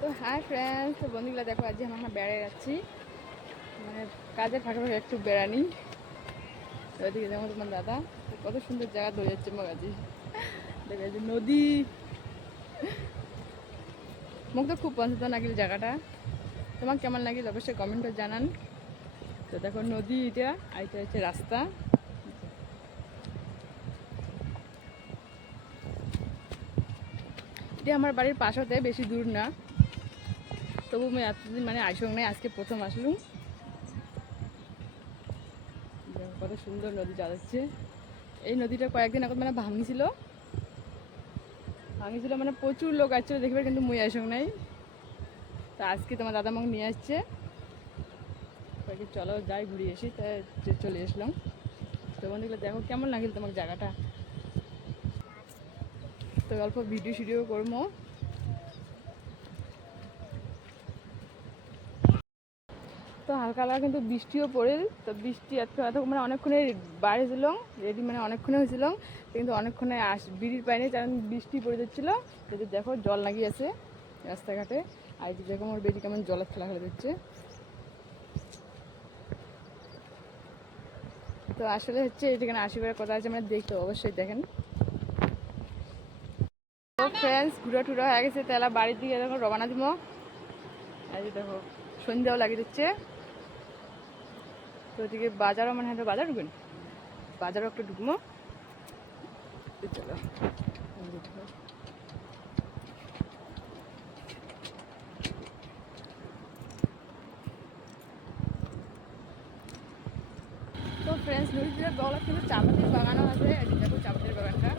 তো hi friends, তো বন্ধুগুলো দেখো আজ আমরা বেড়ায় যাচ্ছি, মানে কাজের ফাঁকে ফাঁকে একটু বেড়ানি। তো ওইদিকে যেমন তোমার দাদা কত সুন্দর জায়গা ধরে যাচ্ছে মাগাজি, দেখে যে নদী। মুখ তো খুব পছন্দ লাগিল জায়গাটা, তোমার কেমন লাগিল অবশ্যই কমেন্টে জানান। তো দেখো নদী, এটা আর এটা হচ্ছে রাস্তা। এটা আমার বাড়ির পাশতে, বেশি দূর না, তবু আমি এতদিন মানে আইসং নাই, আজকে প্রথম আসলুম। কত সুন্দর নদী যাচ্ছে। এই নদীটা কয়েকদিন আগে মানে ভাঙিছিল, মানে প্রচুর লোক আসছিল দেখবে, কিন্তু মুই আইসং নাই। তা আজকে তোমার দাদা আমাকে নিয়ে আসছে, চলো যাই ঘুরে এসি, তাই চলে আসলাম। তো বন্ধুগুলো দেখো কেমন লাগিল তোমার জায়গাটা। তো অল্প ভিডিও করবো। তো হালকা হালকা কিন্তু বৃষ্টিও পড়ে। তো বৃষ্টি এত মানে অনেকক্ষণে বাইরে ছিলাম, রেডি মানে অনেকক্ষণে হয়েছিলাম, কিন্তু অনেকক্ষণে বিড়ির পাইনি, কারণ বৃষ্টি পড়ে যাচ্ছিলো। যদি দেখো জল লাগিয়ে আছে রাস্তাঘাটে, আর যে দেখো আমার বেটি কেমন জলের খেলা খেলে দিচ্ছে। তো আসলে হচ্ছে এখানে আশীর্বাদের কথা আছে, মানে দেখতে অবশ্যই দেখেন। তো ফ্রেন্ডস, ঘুরা টুরা হয়ে গেছে, তাহলে বাড়ির দিকে দেখো রবানা দিব। এই যে দেখো সন্ধ্যাও লাগিয়ে দিচ্ছে। তো ওদিকে বাজারও মানে হয়তো বাজার ঢুকবেন, বাজারও একটু ঢুকবো। চলো তো ফ্রেন্ডস, নদীর গলা কিন্তু চাপাতির বাগানও আছে, দেখো চাপাতির বাগানটা।